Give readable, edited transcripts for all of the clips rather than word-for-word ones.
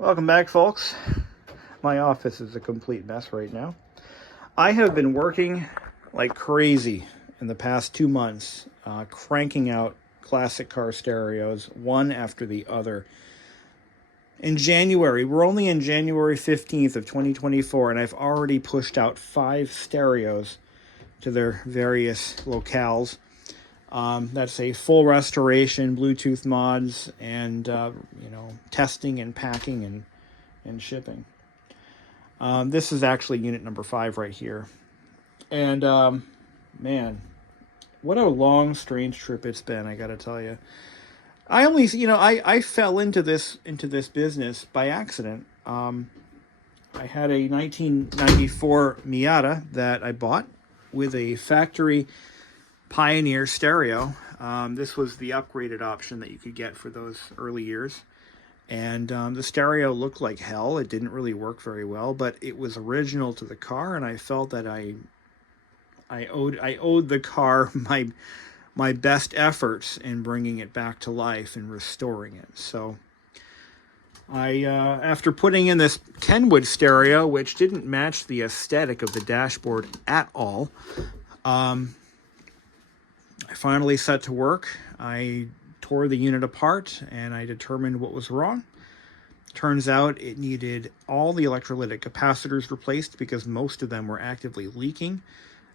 Welcome back, folks. My office is a complete mess right now. I have been working like crazy in the past 2 months, cranking out classic car stereos, one after the other. In January, we're only in January 15th of 2024, and I've already pushed out 5 stereos to their various locales. That's a full restoration, Bluetooth mods, and testing and packing and shipping. This is actually unit number 5 right here, and man, what a long, strange trip it's been. I gotta tell you, I fell into this business by accident. I had a 1994 Miata that I bought with a factory Pioneer stereo. This was the upgraded option that you could get for those early years. And the stereo looked like hell. It didn't really work very well, but it was original to the car, and I felt that I owed the car my best efforts in bringing it back to life and restoring it. So I, after putting in this Kenwood stereo, which didn't match the aesthetic of the dashboard at all, I finally set to work. I tore the unit apart and I determined what was wrong. Turns out it needed all the electrolytic capacitors replaced because most of them were actively leaking.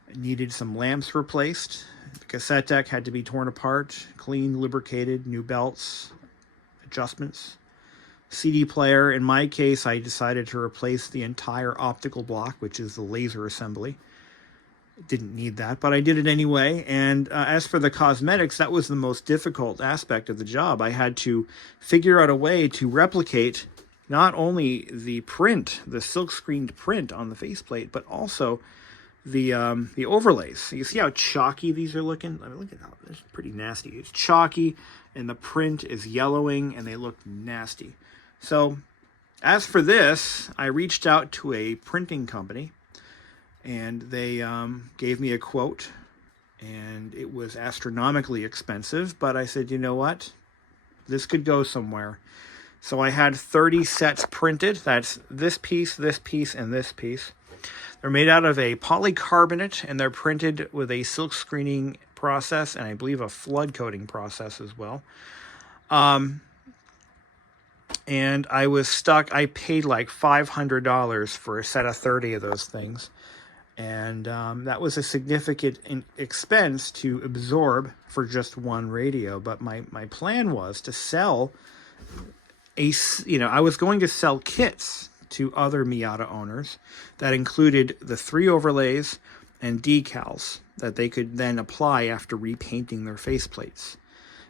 It needed some lamps replaced. The cassette deck had to be torn apart, cleaned, lubricated, new belts, adjustments. CD player, in my case, I decided to replace the entire optical block, which is the laser assembly. Didn't need that, but I did it anyway. And as for the cosmetics, that was the most difficult aspect of the job. I had to figure out a way to replicate not only the print, the silk screened print on the faceplate, but also the overlays. You see how chalky these are looking? I mean, look at how it's pretty nasty. It's chalky, and the print is yellowing, and they look nasty. So as for this, I reached out to a printing company, and they gave me a quote, and it was astronomically expensive, but I said, you know what? This could go somewhere. So I had 30 sets printed. That's this piece, and this piece. They're made out of a polycarbonate, and they're printed with a silk screening process, and I believe a flood coating process as well. And I was stuck. I paid like $500 for a set of 30 of those things. And that was a significant expense to absorb for just one radio. But my plan was to sell I was going to sell kits to other Miata owners that included the 3 overlays and decals that they could then apply after repainting their faceplates.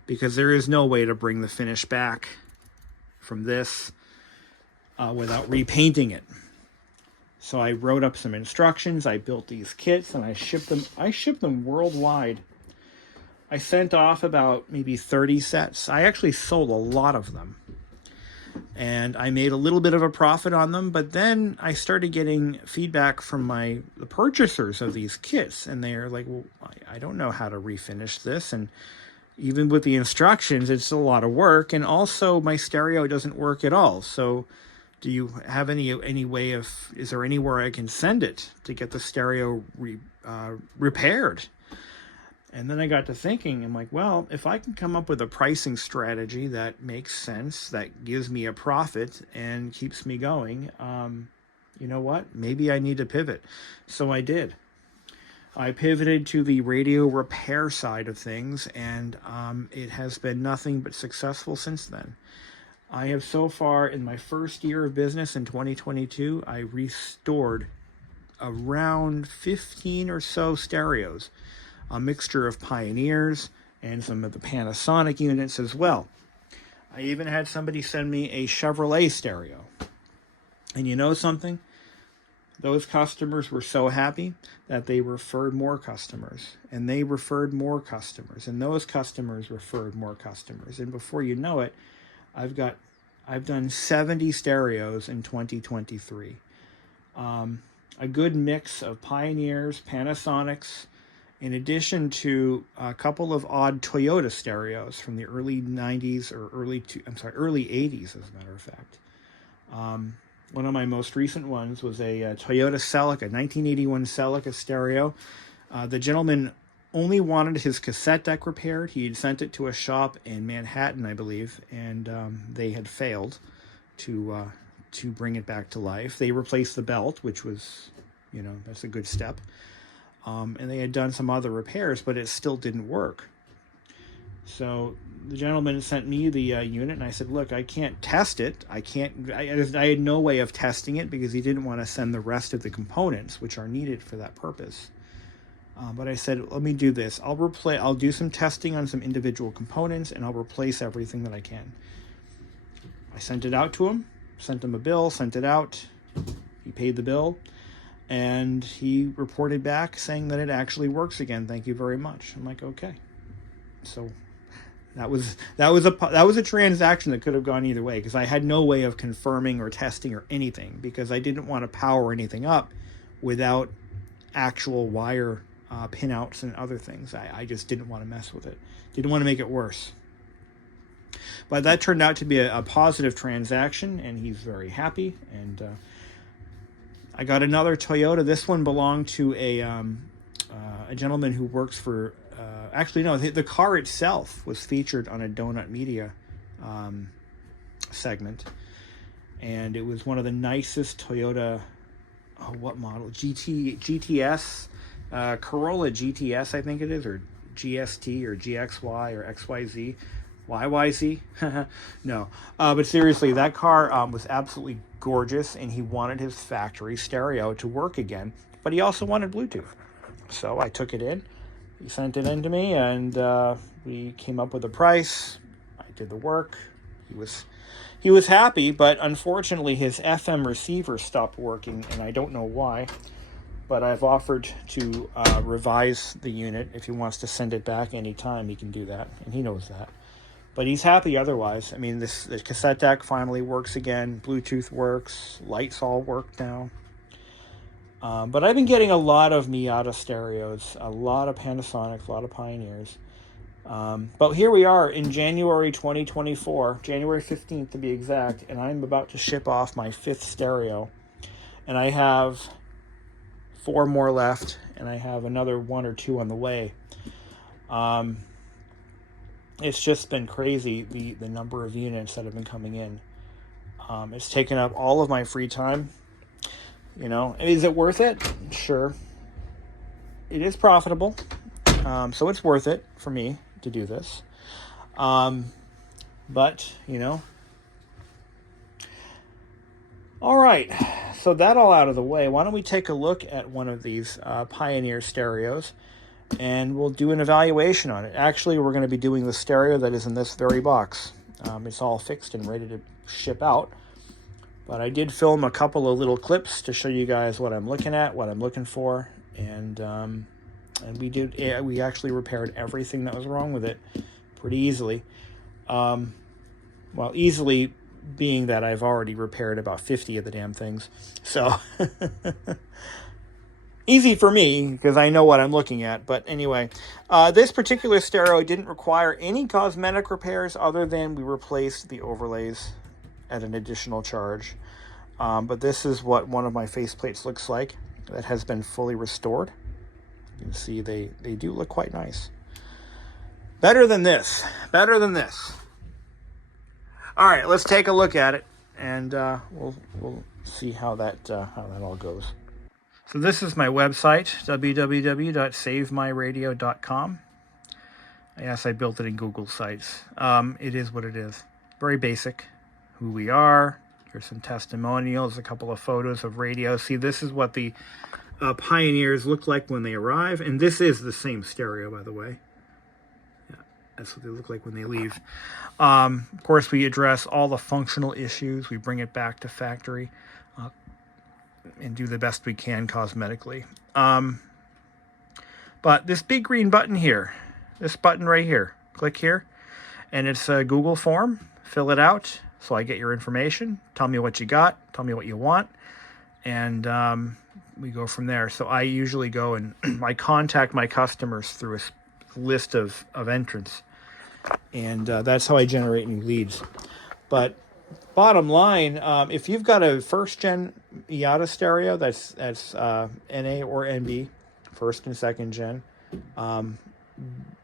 Because there is no way to bring the finish back from this without repainting it. So I wrote up some instructions, I built these kits, and I shipped them worldwide. I sent off about maybe 30 sets. I actually sold a lot of them. And I made a little bit of a profit on them, but then I started getting feedback from the purchasers of these kits, and they're like, well, I don't know how to refinish this, and even with the instructions, it's a lot of work, and also my stereo doesn't work at all. So do you have any way of, is there anywhere I can send it to get the stereo repaired? And then I got to thinking, I'm like, well, if I can come up with a pricing strategy that makes sense, that gives me a profit and keeps me going, you know what? Maybe I need to pivot. So I did. I pivoted to the radio repair side of things, and it has been nothing but successful since then. I have so far, in my first year of business in 2022, I restored around 15 or so stereos, a mixture of Pioneers and some of the Panasonic units as well. I even had somebody send me a Chevrolet stereo. And you know something? Those customers were so happy that they referred more customers, and they referred more customers, and those customers referred more customers. And before you know it, I've done 70 stereos in 2023. A good mix of Pioneers, Panasonics, in addition to a couple of odd Toyota stereos from the early 90s or early 80s, as a matter of fact. One of my most recent ones was a Toyota Celica, 1981 Celica stereo. The gentleman only wanted his cassette deck repaired. He had sent it to a shop in Manhattan, I believe, and they had failed to bring it back to life. They replaced the belt, which was, that's a good step. And they had done some other repairs, but it still didn't work. So the gentleman sent me the unit, and I said, look, I can't test it. I had no way of testing it because he didn't want to send the rest of the components, which are needed for that purpose. But I said, let me do this. I'll do some testing on some individual components, and I'll replace everything that I can. I sent it out to him, sent him a bill, sent it out. He paid the bill, and he reported back saying that it actually works again. Thank you very much. I'm like, okay. So that was a transaction that could have gone either way, because I had no way of confirming or testing or anything, because I didn't want to power anything up without actual wire pinouts and other things. I just didn't want to mess with it. Didn't want to make it worse. But that turned out to be a positive transaction, and he's very happy. And I got another Toyota. This one belonged to a gentleman who works for... actually, no, the car itself was featured on a Donut Media segment. And it was one of the nicest Toyota... what model? GTS... Corolla GTS, I think it is, or GST, or GXY, or XYZ, YYZ. No, but seriously, that car was absolutely gorgeous, and he wanted his factory stereo to work again, but he also wanted Bluetooth. So I took it in, he sent it in to me, and we came up with a price. I did the work. He was happy, but unfortunately his FM receiver stopped working, and I don't know why. But I've offered to revise the unit. If he wants to send it back anytime, he can do that, and he knows that. But he's happy otherwise. I mean, the cassette deck finally works again. Bluetooth works. Lights all work now. But I've been getting a lot of Miata stereos, a lot of Panasonics, a lot of Pioneers. But here we are in January 2024, January 15th to be exact, and I'm about to ship off my 5th stereo. And I have 4 more left, and I have another 1 or 2 on the way. It's just been crazy, the number of units that have been coming in. It's taken up all of my free time. Is it worth it? Sure. It is profitable, so it's worth it for me to do this. But, all right. So that all out of the way, why don't we take a look at one of these Pioneer stereos, and we'll do an evaluation on it. Actually, we're going to be doing the stereo that is in this very box. It's all fixed and ready to ship out. But I did film a couple of little clips to show you guys what I'm looking at, what I'm looking for, and we actually repaired everything that was wrong with it pretty easily. Easily being that I've already repaired about 50 of the damn things. So, easy for me, because I know what I'm looking at. But anyway, this particular stereo didn't require any cosmetic repairs other than we replaced the overlays at an additional charge. But this is what one of my faceplates looks like that has been fully restored. You can see they do look quite nice. Better than this. Better than this. All right, let's take a look at it, and we'll see how that all goes. So this is my website, www.savemyradio.com. Yes, I built it in Google Sites. It is what it is. Very basic. Who we are. Here's some testimonials, a couple of photos of radio. See, this is what the Pioneers look like when they arrive, and this is the same stereo, by the way. That's what they look like when they leave. Of course, we address all the functional issues. We bring it back to factory and do the best we can cosmetically. But this big green button here, this button right here, click here, and it's a Google form. Fill it out so I get your information. Tell me what you got. Tell me what you want. And we go from there. So I usually go and I contact my customers through a list of entrants, and that's how I generate new leads. But bottom line, if you've got a first gen Miata stereo that's NA or NB, first and second gen,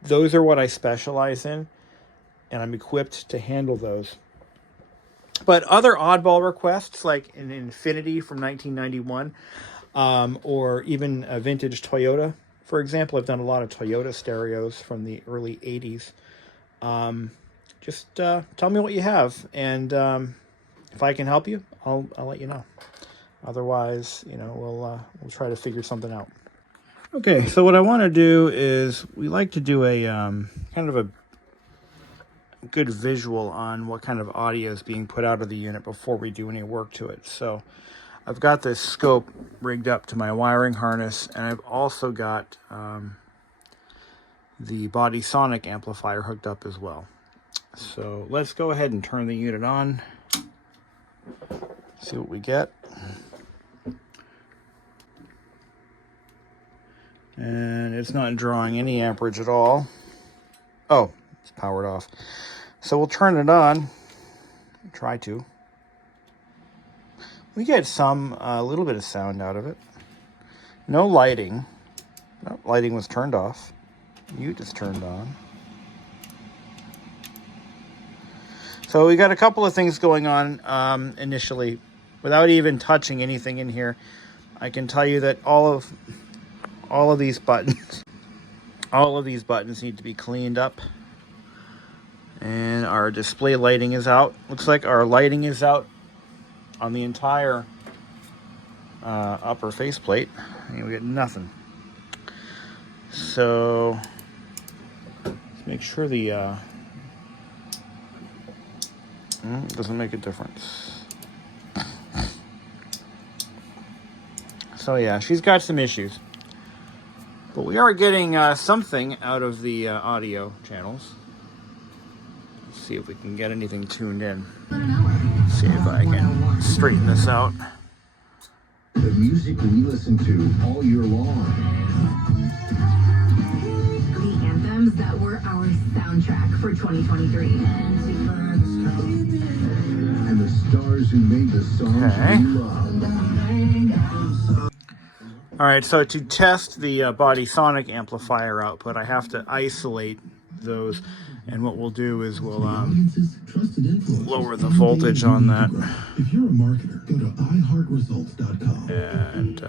those are what I specialize in, and I'm equipped to handle those. But other oddball requests, like an Infinity from 1991, or even a vintage Toyota, for example. I've done a lot of Toyota stereos from the early 80s. Just tell me what you have, and if I can help you, I'll let you know. Otherwise, we'll try to figure something out. Okay, so what I want to do is we like to do a kind of a good visual on what kind of audio is being put out of the unit before we do any work to it. So I've got this scope rigged up to my wiring harness, and I've also got the body sonic amplifier hooked up as well. So let's go ahead and turn the unit on, see what we get. And it's not drawing any amperage at all. Oh, it's powered off. So we'll turn it on, try to. We get a little bit of sound out of it. No lighting. No, lighting was turned off. Mute is turned on. So we got a couple of things going on initially. Without even touching anything in here, I can tell you that all of these buttons, need to be cleaned up. And our display lighting is out. Looks like our lighting is out on the entire upper faceplate. And we get nothing. So let's make sure the doesn't make a difference. So yeah, she's got some issues. But we are getting something out of the audio channels. Let's see if we can get anything tuned in. Let's see if I can straighten this out. The music we listen to all year long. The anthems that were our soundtrack for 2023. And the stars who made the songs we love. Alright, so to test the body sonic amplifier output, I have to isolate those. And what we'll do is we'll lower the voltage on that. If you're a marketer, go to iHeartResults.com. And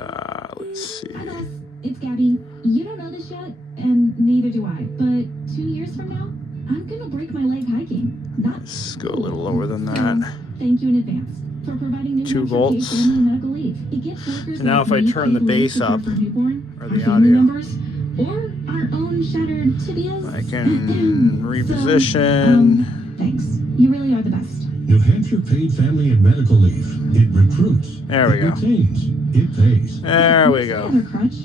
let's see. Hi guys, it's Gabby. You don't know this yet, and neither do I. But 2 years from now, I'm gonna break my leg hiking. Let's go a little lower than that. Thank you in advance for providing New 2 volts. family medical leave. It gets workers So now like if I me turn the paid leave bass to care up, for newborn, or our the family audio, members, or our own shattered tibias. I can reposition. Thanks. You really are the best. New Hampshire paid family and medical leave. It recruits. There we go. It retains. It pays. There we go. Another crutch.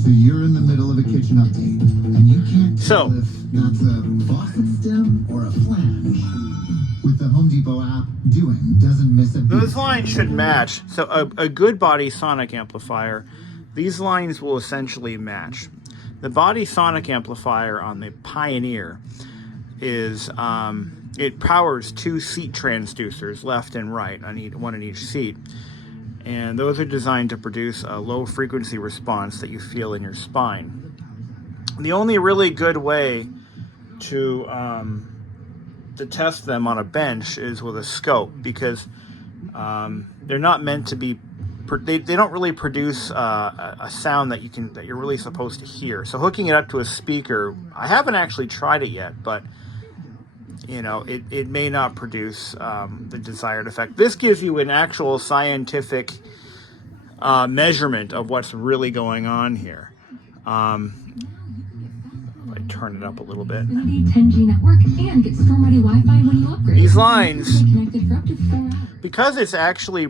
So you're in the middle of a kitchen update, and you can't tell So, if that's a faucet stem or a flange. With the Home Depot app, doing doesn't miss a beat. those lines should match. So a good body sonic amplifier, these lines will essentially match. The body sonic amplifier on the Pioneer is, it powers 2 seat transducers, left and right, one in each seat. And those are designed to produce a low frequency response that you feel in your spine. The only really good way to test them on a bench is with a scope, because they're not meant to be. They don't really produce a sound that you're really supposed to hear. So hooking it up to a speaker, I haven't actually tried it yet, but it may not produce the desired effect. This gives you an actual scientific measurement of what's really going on here. I turn it up a little bit. 10G network and get storm-ready Wi-Fi when you upgrade. These lines, Stay connected for up to 4 hours. because it's actually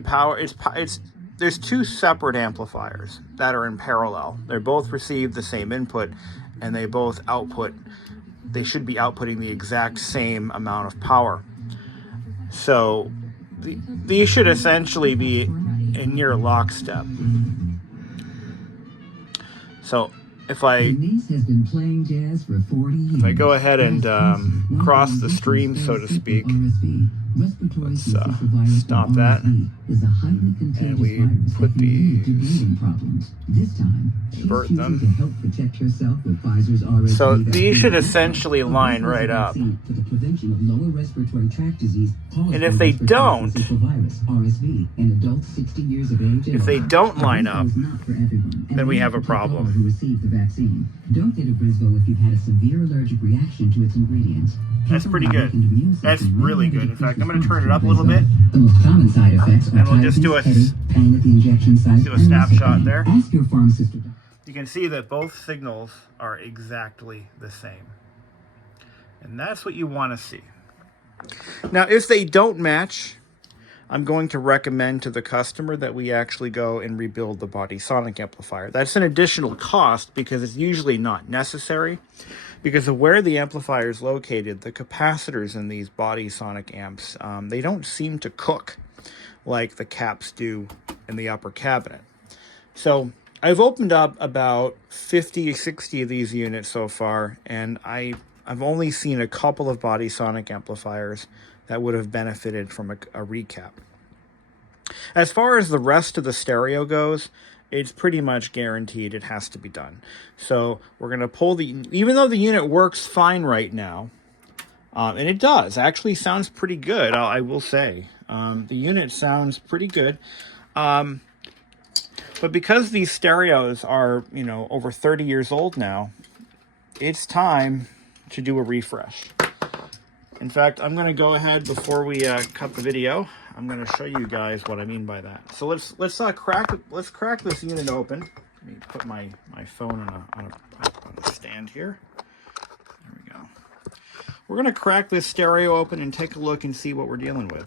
there's 2 separate amplifiers that are in parallel. They both receive the same input, and they both output. They should be outputting the exact same amount of power. So these should essentially be in near lockstep. So if I go ahead and cross the stream, so to speak, let's stop that, and we put these, invert them. So these should essentially line right up. And if they don't line up, then we have a problem. Don't get a Briscoe if you've had a severe allergic reaction to its ingredients. That's pretty good. That's really good. In fact, I'm going to turn it up a little bit. The most common side effects are and we'll just do a pain at the injection site, do a snapshot there. Ask your pharmacist. You can see that both signals are exactly the same. And that's what you want to see. Now, if they don't match, I'm going to recommend to the customer that we actually go and rebuild the body sonic amplifier. That's an additional cost because it's usually not necessary. Because of where the amplifier is located, the capacitors in these body sonic amps, they don't seem to cook like the caps do in the upper cabinet. So I've opened up about 50, 60 of these units so far, and I've only seen a couple of body sonic amplifiers that would have benefited from a recap. As far as the rest of the stereo goes, it's pretty much guaranteed it has to be done. So we're going to pull even though the unit works fine right now, and it does, actually sounds pretty good, I will say. The unit sounds pretty good. But because these stereos are, over 30 years old now, it's time to do a refresh. In fact, I'm going to go ahead before we cut the video. I'm going to show you guys what I mean by that. So let's crack this unit open. Let me put my phone on a stand here. There we go. We're going to crack this stereo open and take a look and see what we're dealing with.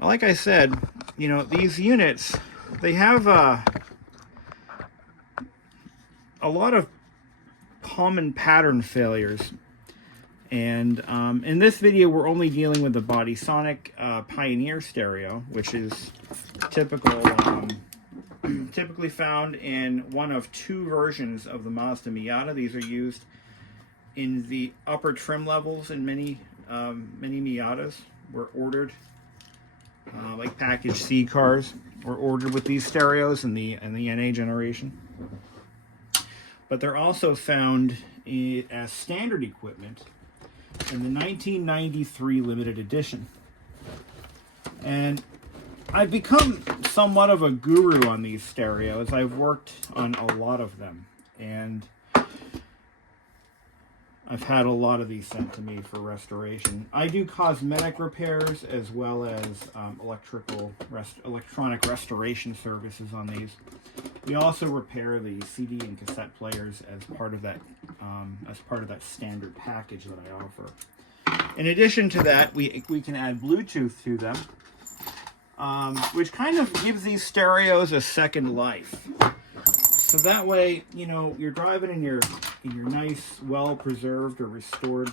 Like I said, these units, they have a lot of common pattern failures. And in this video, we're only dealing with the Body Sonic Pioneer stereo, which is typically found in one of two versions of the Mazda Miata. These are used in the upper trim levels in many Miatas. Were ordered like package C cars were ordered with these stereos in the NA generation. But they're also found as standard equipment in the 1993 limited edition. And I've become somewhat of a guru on these stereos. I've worked on a lot of them, and I've had a lot of these sent to me for restoration. I do cosmetic repairs as well as electronic restoration services on these. We also repair the CD and cassette players as part of that standard package that I offer. In addition to that, we can add Bluetooth to them, which kind of gives these stereos a second life. So that way, you're driving in your nice, well-preserved or restored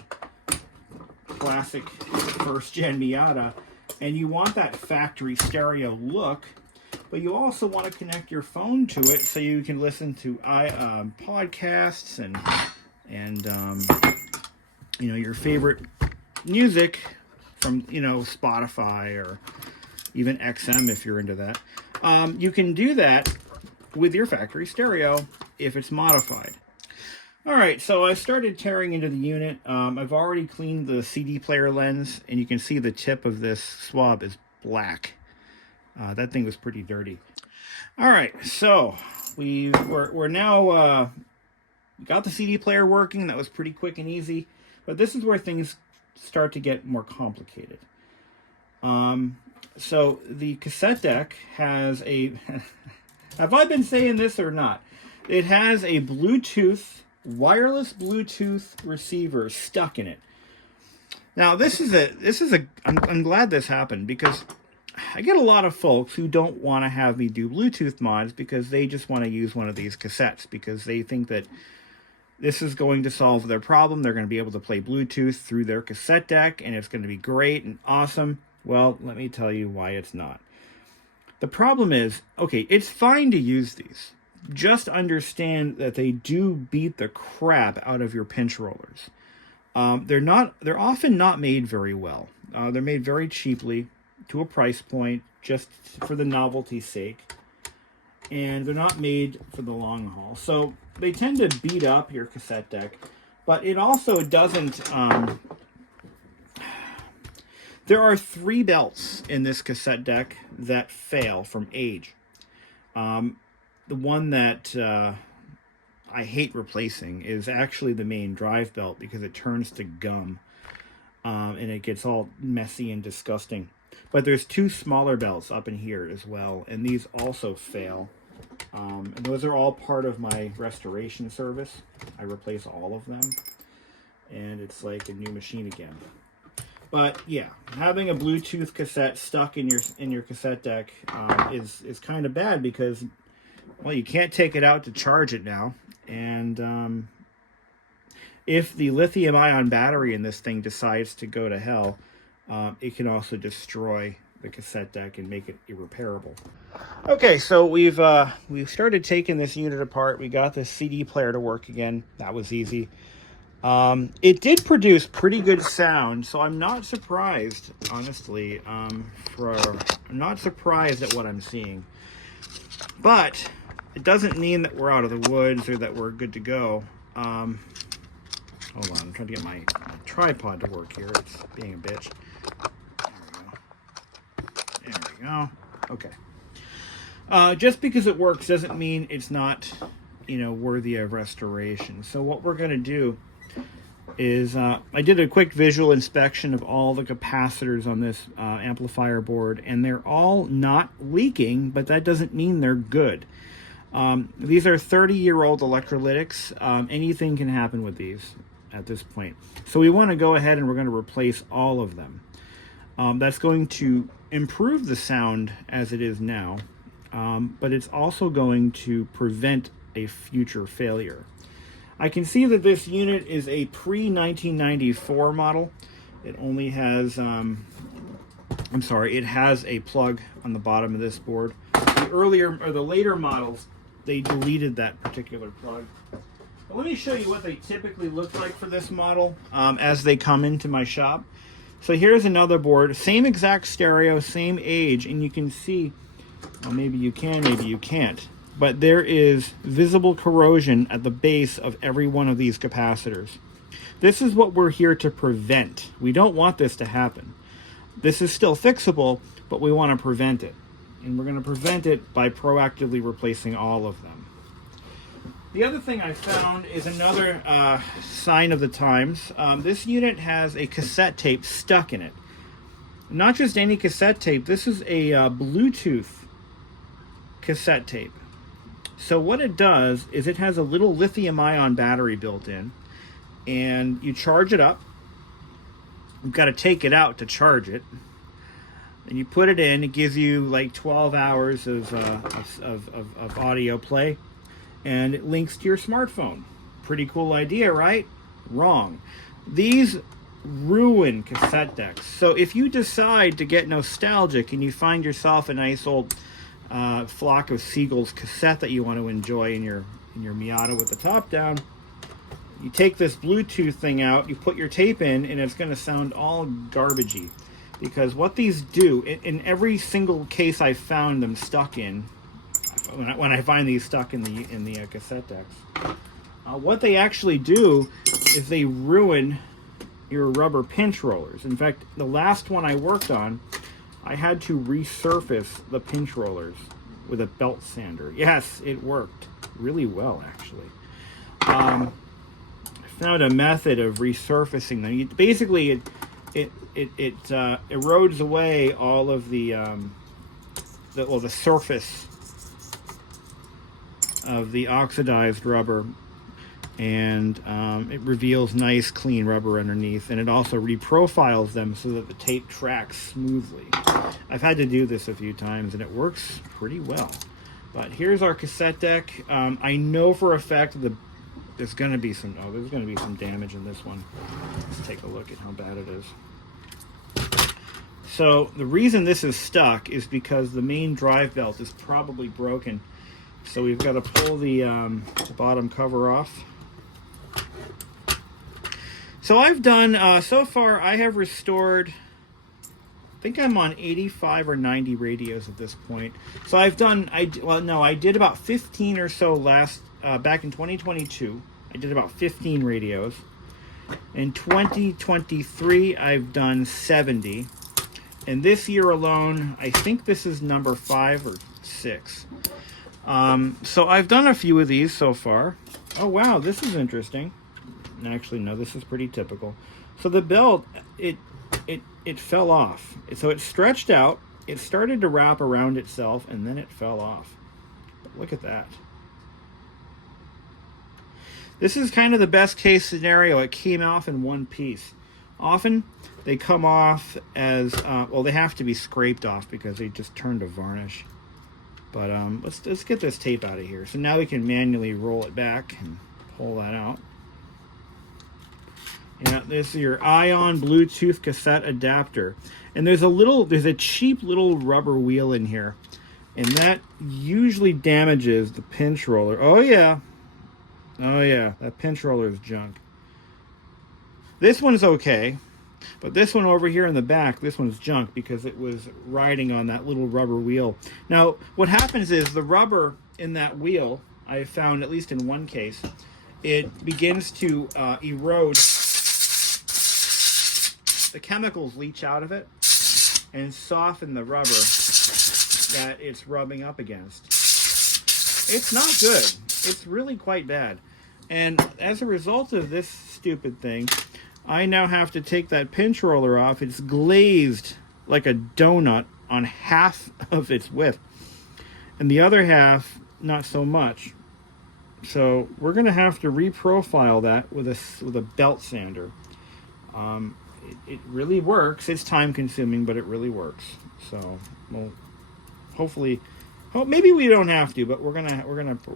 classic first-gen Miata, and you want that factory stereo look, but you also want to connect your phone to it so you can listen to podcasts and your favorite music from Spotify or even XM if you're into that. You can do that with your factory stereo if it's modified. All right, so I started tearing into the unit. I've already cleaned the CD player lens, and you can see the tip of this swab is black. That thing was pretty dirty. All right, so we're now got the CD player working. That was pretty quick and easy, but this is where things start to get more complicated. So the cassette deck has a have I been saying this or not? It has a wireless Bluetooth receiver stuck in it. Now I'm glad this happened, because I get a lot of folks who don't want to have me do Bluetooth mods because they just want to use one of these cassettes because they think that this is going to solve their problem. They're going to be able to play Bluetooth through their cassette deck and it's going to be great and awesome. Well, let me tell you why it's not. The problem is, okay, it's fine to use these, just understand that they do beat the crap out of your pinch rollers. They're often not made very well. They're made very cheaply to a price point just for the novelty's sake. And they're not made for the long haul. So they tend to beat up your cassette deck, but it also doesn't... there are 3 belts in this cassette deck that fail from age. The one that I hate replacing is actually the main drive belt because it turns to gum and it gets all messy and disgusting. But there's 2 smaller belts up in here as well, and these also fail. And those are all part of my restoration service. I replace all of them, and it's like a new machine again. But yeah, having a Bluetooth cassette stuck in your cassette deck is kind of bad because, well, you can't take it out to charge it now. And if the lithium-ion battery in this thing decides to go to hell, it can also destroy the cassette deck and make it irreparable. Okay, so we've started taking this unit apart. We got this CD player to work again. That was easy. It did produce pretty good sound, so I'm not surprised, honestly. I'm not surprised at what I'm seeing. But it doesn't mean that we're out of the woods or that we're good to go. Hold on, I'm trying to get my tripod to work here. It's being a bitch. There we go. Okay. Just because it works doesn't mean it's not, worthy of restoration. So what we're going to do is I did a quick visual inspection of all the capacitors on this amplifier board, and they're all not leaking, but that doesn't mean they're good. These are 30-year-old electrolytics. Anything can happen with these at this point. So we want to go ahead and we're going to replace all of them. That's going to improve the sound as it is now, but it's also going to prevent a future failure. I can see that this unit is a pre-1994 model. It only has, it has a plug on the bottom of this board. The later models, they deleted that particular plug. But let me show you what they typically look like for this model as they come into my shop. So here's another board, same exact stereo, same age, and you can see, well, maybe you can, maybe you can't, but there is visible corrosion at the base of every one of these capacitors. This is what we're here to prevent. We don't want this to happen. This is still fixable, but we want to prevent it. And we're going to prevent it by proactively replacing all of them. The other thing I found is another sign of the times. This unit has a cassette tape stuck in it. Not just any cassette tape, this is a Bluetooth cassette tape. So what it does is it has a little lithium-ion battery built in, and you charge it up. You've got to take it out to charge it. And you put it in, it gives you like 12 hours of audio play, and it links to your smartphone. Pretty cool idea, right? Wrong. These ruin cassette decks. So if you decide to get nostalgic and you find yourself a nice old flock of seagulls cassette that you want to enjoy in your Miata with the top down, you take this Bluetooth thing out, you put your tape in, and it's going to sound all garbagey. Because what these do, in every single case I found them stuck in, when I find these stuck in the cassette decks, what they actually do is they ruin your rubber pinch rollers. In fact, the last one I worked on, I had to resurface the pinch rollers with a belt sander. Yes, it worked really well, actually. I found a method of resurfacing them. Basically, it erodes away all of the surface of the oxidized rubber, and it reveals nice clean rubber underneath, and it also reprofiles them so that the tape tracks smoothly. I've had to do this a few times and it works pretty well. But here's our cassette deck. I know for a fact that there's going to be some damage in this one. Let's take a look at how bad it is. So the reason this is stuck is because the main drive belt is probably broken, So we've got to pull the bottom cover off. So I've done, so far I have restored, I think I'm on 85 or 90 radios at this point. So I've done, I did about 15 or so back in 2022. I did about 15 radios. In 2023, I've done 70. And this year alone, I think this is number 5 or 6. So I've done a few of these so far. Oh wow, this is interesting. Actually, no, this is pretty typical. So the belt, it fell off. So it stretched out, it started to wrap around itself, and then it fell off. But look at that. This is kind of the best case scenario. It came off in one piece. Often they come off as, well, they have to be scraped off because they just turn to varnish. But let's get this tape out of here. So now we can manually roll it back and pull that out. Yeah, this is your Ion Bluetooth cassette adapter. And there's a cheap little rubber wheel in here. And that usually damages the pinch roller. Oh yeah. Oh yeah, that pinch roller is junk. This one's okay. But this one over here in the back, this one's junk because it was riding on that little rubber wheel. Now, what happens is the rubber in that wheel, I found, at least in one case, it begins to erode. The chemicals leach out of it and soften the rubber that it's rubbing up against. It's not good. It's really quite bad. And as a result of this stupid thing, I now have to take that pinch roller off. It's glazed like a donut on half of its width. And the other half, not so much. So we're going to have to reprofile that with a belt sander. It really works. It's time consuming, but it really works. So, well, hopefully, maybe we don't have to, but we're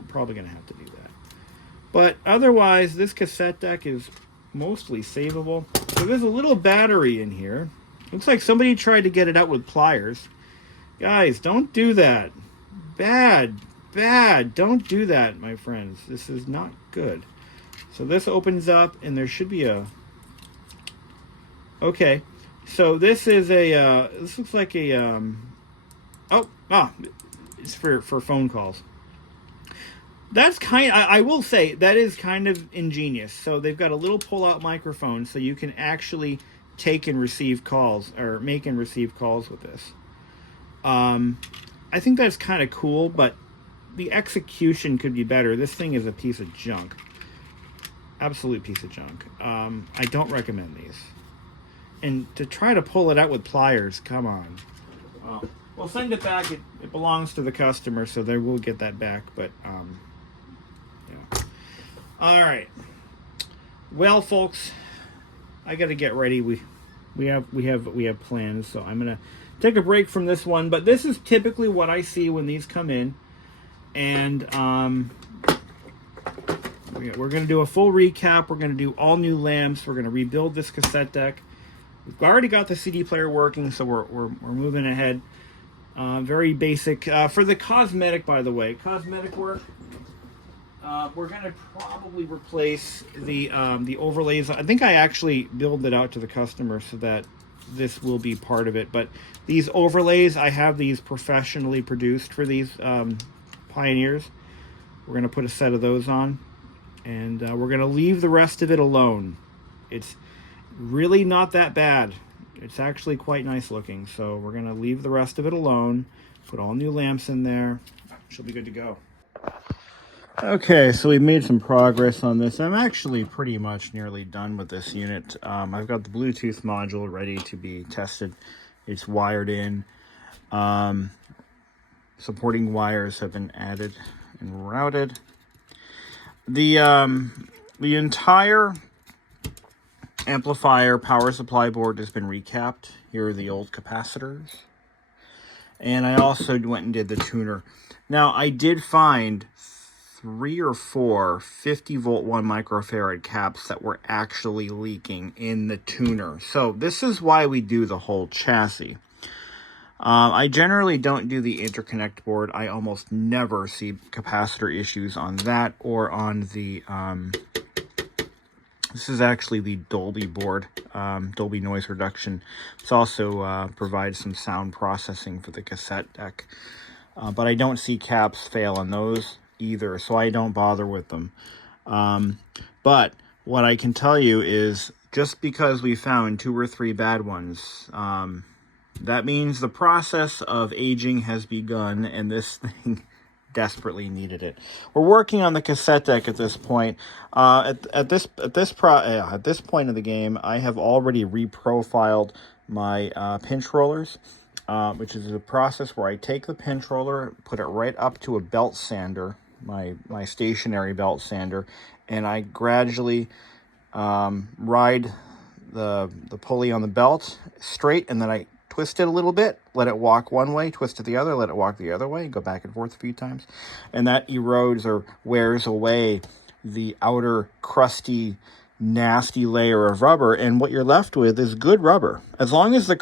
probably gonna have to do that. But otherwise, this cassette deck is mostly savable. So there's a little battery in here. Looks like somebody tried to get it out with pliers. Guys, don't do that. Bad. Don't do that, my friends. This is not good. So this opens up, and there should be a... Okay, so this is this looks like a, it's for phone calls. That's I will say, that is kind of ingenious. So they've got a little pull-out microphone so you can actually take and receive calls, or make and receive calls with this. I think that's kind of cool, but the execution could be better. This thing is a piece of junk. Absolute piece of junk. I don't recommend these. And to try to pull it out with pliers, come on. Well, we'll send it back. It belongs to the customer, so they will get that back. But yeah. All right. Well, folks, I got to get ready. We have plans, so I'm gonna take a break from this one. But this is typically what I see when these come in, and we're gonna do a full recap. We're gonna do all new lamps. We're gonna rebuild this cassette deck. We've already got the CD player working, so we're moving ahead. Very basic. For the cosmetic, by the way, cosmetic work, we're going to probably replace the overlays. I think I actually billed it out to the customer so that this will be part of it. But these overlays, I have these professionally produced for these Pioneers. We're going to put a set of those on, and we're going to leave the rest of it alone. It's really not that bad. It's actually quite nice looking. So we're going to leave the rest of it alone, put all new lamps in there. She'll be good to go. Okay, so we made some progress on this. I'm actually pretty much nearly done with this unit. I've got the Bluetooth module ready to be tested. It's wired in. Supporting wires have been added and routed. The entire amplifier power supply board has been recapped. Here are the old capacitors. And I also went and did the tuner. Now, I did find 3 or 4 50-volt 1 microfarad caps that were actually leaking in the tuner. So this is why we do the whole chassis. I generally don't do the interconnect board. I almost never see capacitor issues on that or on the, this is actually the Dolby board, Dolby noise reduction. This also provides some sound processing for the cassette deck. But I don't see caps fail on those either, so I don't bother with them. But what I can tell you is just because we found 2 or 3 bad ones, that means the process of aging has begun, and this thing desperately needed it. We're working on the cassette deck at this point. At this point of the game, I have already reprofiled my pinch rollers, which is a process where I take the pinch roller, put it right up to a belt sander, my stationary belt sander, and I gradually ride the pulley on the belt straight, and then I twist it a little bit, let it walk one way, twist it the other, let it walk the other way, go back and forth a few times, and that erodes or wears away the outer crusty, nasty layer of rubber, and what you're left with is good rubber. As long as there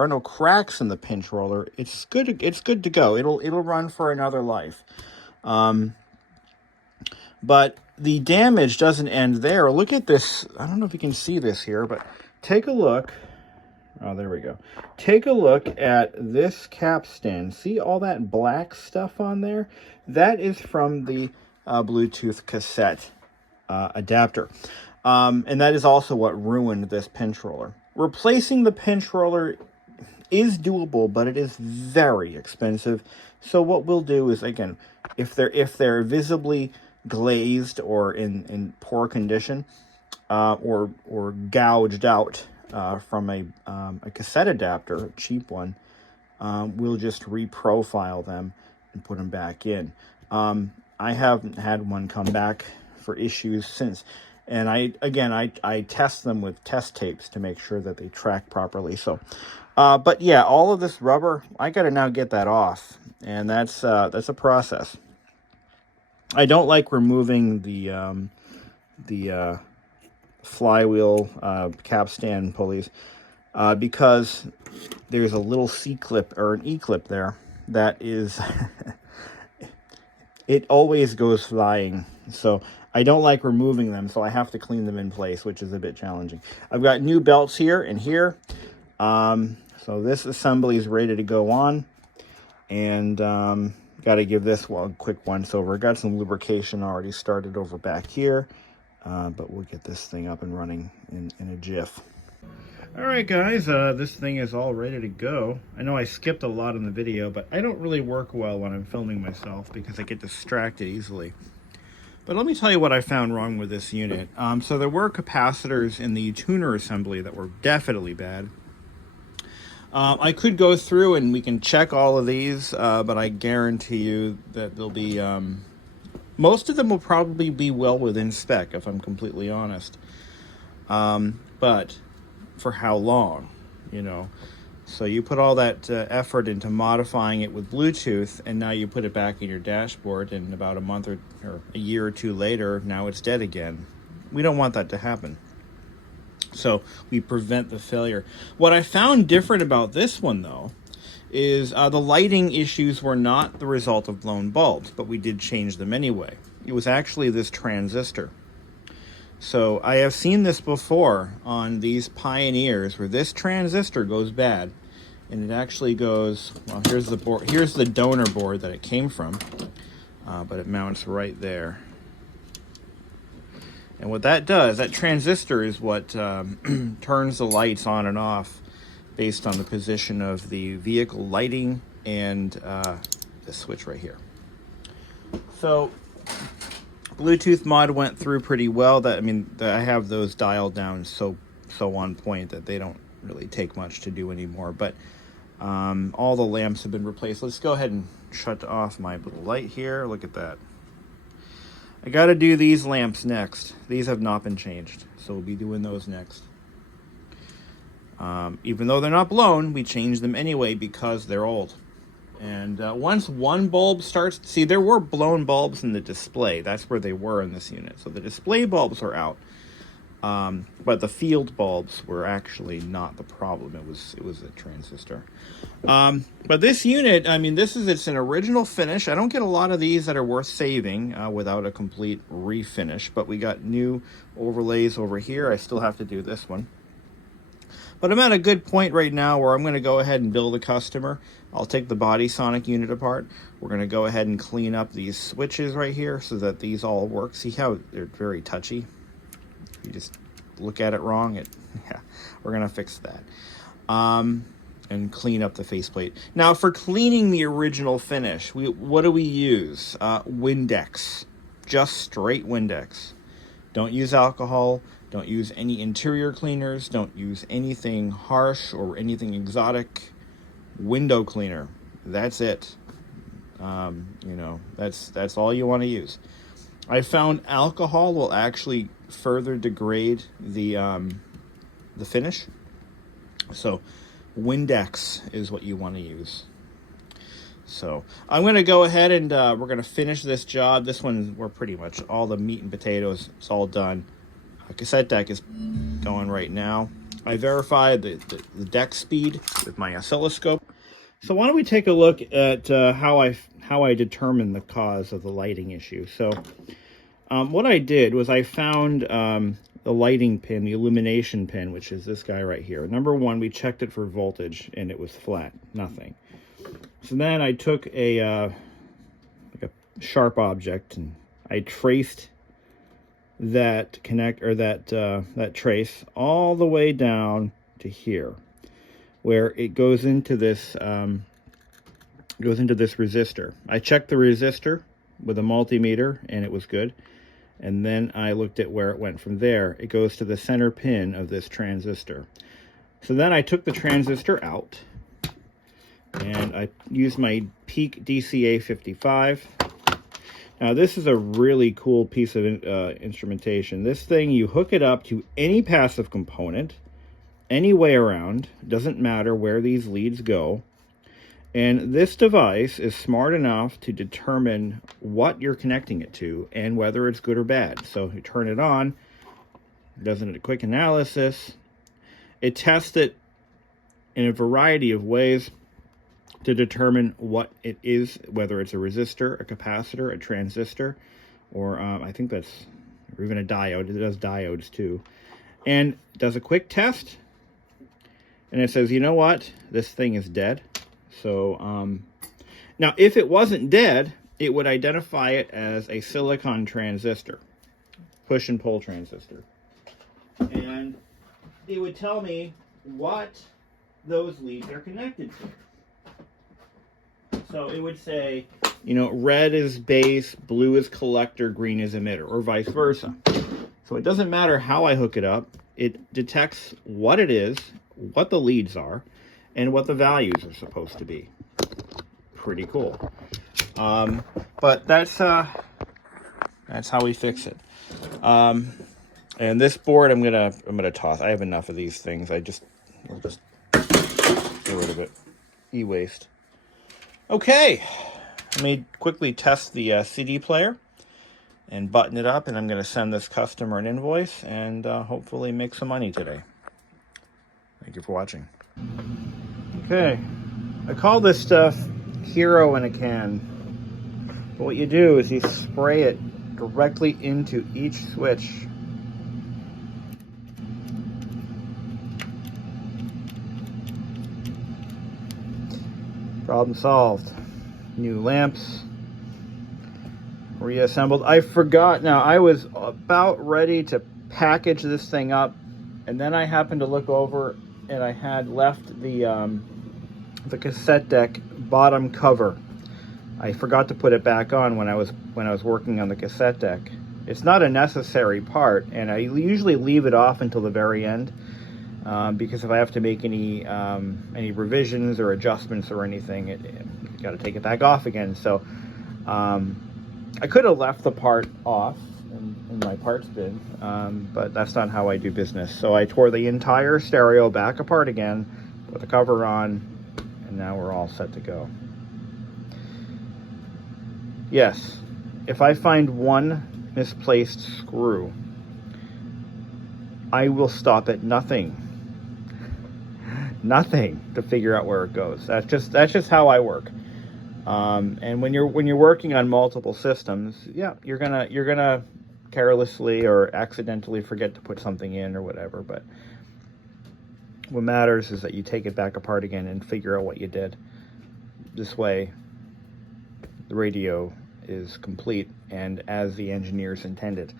are no cracks in the pinch roller, it's good to go. It'll run for another life. But the damage doesn't end there. Look at this. I don't know if you can see this here, but take a look. Oh, there we go. Take a look at this capstan. See all that black stuff on there? That is from the Bluetooth cassette adapter. And that is also what ruined this pinch roller. Replacing the pinch roller is doable, but it is very expensive. So what we'll do is, again, if they're visibly glazed or in poor condition, or gouged out from a cassette adapter, a cheap one, we'll just reprofile them and put them back in. I haven't had one come back for issues since, and I test them with test tapes to make sure that they track properly. So, but yeah, all of this rubber, I got to now get that off, and that's a process. I don't like removing the flywheel capstan pulleys because there's a little C-clip or an E-clip there that is it always goes flying, so I don't like removing them, so I have to clean them in place, which is a bit challenging. I've got new belts here and here, so this assembly is ready to go on, and got to give this one a quick once over. Got some lubrication already started over back here. But we'll get this thing up and running in a jiff. Alright guys, this thing is all ready to go. I know I skipped a lot in the video, but I don't really work well when I'm filming myself because I get distracted easily. But let me tell you what I found wrong with this unit. So there were capacitors in the tuner assembly that were definitely bad. I could go through and we can check all of these, but I guarantee you that there'll be... most of them will probably be well within spec, if I'm completely honest. But for how long, you know? So you put all that effort into modifying it with Bluetooth, and now you put it back in your dashboard, and about a month or a year or two later, now it's dead again. We don't want that to happen. So we prevent the failure. What I found different about this one, though, is the lighting issues were not the result of blown bulbs, but we did change them anyway. It was actually this transistor. So I have seen this before on these Pioneers where this transistor goes bad, and it actually goes, well, here's the board, here's the donor board that it came from, but it mounts right there. And what that does, that transistor is what turns the lights on and off based on the position of the vehicle lighting and the switch right here. So Bluetooth mod went through pretty well. I have those dialed down so on point that they don't really take much to do anymore. But all the lamps have been replaced. Let's go ahead and shut off my little light here. Look at that. I got to do these lamps next. These have not been changed, so we'll be doing those next. Even though they're not blown, we change them anyway because they're old. And once one bulb starts... See, there were blown bulbs in the display. That's where they were in this unit. So the display bulbs are out. But the field bulbs were actually not the problem. It was a transistor. But this unit, I mean, it's an original finish. I don't get a lot of these that are worth saving without a complete refinish. But we got new overlays over here. I still have to do this one. But I'm at a good point right now where I'm going to go ahead and bill the customer. I'll take the body sonic unit apart. We're going to go ahead and clean up these switches right here so that these all work. See how they're very touchy? You just look at it wrong. We're going to fix that. And clean up the faceplate. Now, for cleaning the original finish, what do we use? Windex. Just straight Windex. Don't use alcohol. Don't use any interior cleaners. Don't use anything harsh or anything exotic. Window cleaner. That's it. That's all you want to use. I found alcohol will actually further degrade the finish. So Windex is what you want to use. So I'm going to go ahead and we're going to finish this job. This one, we're pretty much all the meat and potatoes. It's all done. A cassette deck is going right now. I verified the deck speed with my oscilloscope. So why don't we take a look at how I determined the cause of the lighting issue. So what I did was I found the lighting pin, the illumination pin, which is this guy right here. Number one, we checked it for voltage, and it was flat, nothing. So then I took a sharp object, and I traced that that trace all the way down to here, where it goes into this resistor. I checked the resistor with a multimeter, and it was good. And then I looked at where it went from there. It goes to the center pin of this transistor. So then I took the transistor out, and I used my Peak DCA 55. Now this is a really cool piece of instrumentation. This thing, you hook it up to any passive component, any way around, doesn't matter where these leads go. And this device is smart enough to determine what you're connecting it to and whether it's good or bad. So you turn it on, it does a quick analysis. It tests it in a variety of ways to determine what it is, whether it's a resistor, a capacitor, a transistor, or I think that's, or even a diode. It does diodes too. And it does a quick test, and it says, you know what, this thing is dead. So now if it wasn't dead, it would identify it as a silicon transistor, push and pull transistor. And it would tell me what those leads are connected to. So it would say, red is base, blue is collector, green is emitter, or vice versa. So it doesn't matter how I hook it up. It detects what it is, what the leads are, and what the values are supposed to be. Pretty cool. But that's how we fix it. And this board, I'm gonna toss. I have enough of these things. I'll just get rid of it. E-waste. Okay, let me quickly test the CD player and button it up, and I'm going to send this customer an invoice and hopefully make some money today. Thank you for watching. Okay, I call this stuff Hero in a Can. But what you do is you spray it directly into each switch. Problem solved. New lamps reassembled. I forgot. Now, I was about ready to package this thing up, and then I happened to look over, and I had left the cassette deck bottom cover. I forgot to put it back on when I was working on the cassette deck. It's not a necessary part, and I usually leave it off until the very end. Because if I have to make any revisions or adjustments or anything, you got to take it back off again. So I could have left the part off in my parts bin, but that's not how I do business. So I tore the entire stereo back apart again, put the cover on, and now we're all set to go. Yes, if I find one misplaced screw, I will stop at nothing to figure out where it goes. That's just how I work. And when you're working on multiple systems, yeah, you're gonna carelessly or accidentally forget to put something in or whatever. But what matters is that you take it back apart again and figure out what you did. This way, the radio is complete and as the engineers intended.